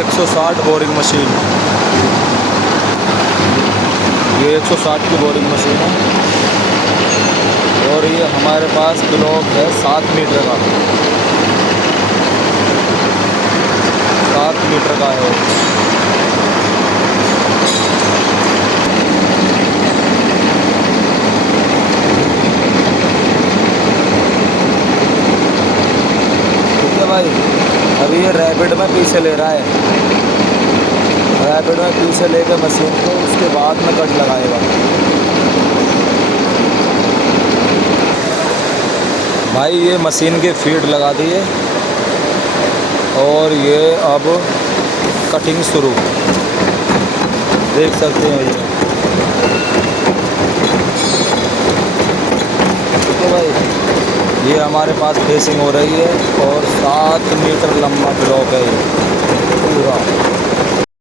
160 boring machine, ये 160 की boring machine है। और ये हमारे पास ब्लॉक है 7 मीटर का, 7 मीटर का है। ठीक है भाई, अभी ये रैपिड में पीछे ले रहा है, रैपिड में पीछे लेके मशीन को उसके बाद में कट लगाएगा। भाई ये मशीन की फीड लगा दी है और ये अब कटिंग शुरू, देख सकते हैं भैया। ठीक है भाई, ये हमारे पास फेसिंग हो रही है और 7 मीटर लंबा ब्लॉक है ये।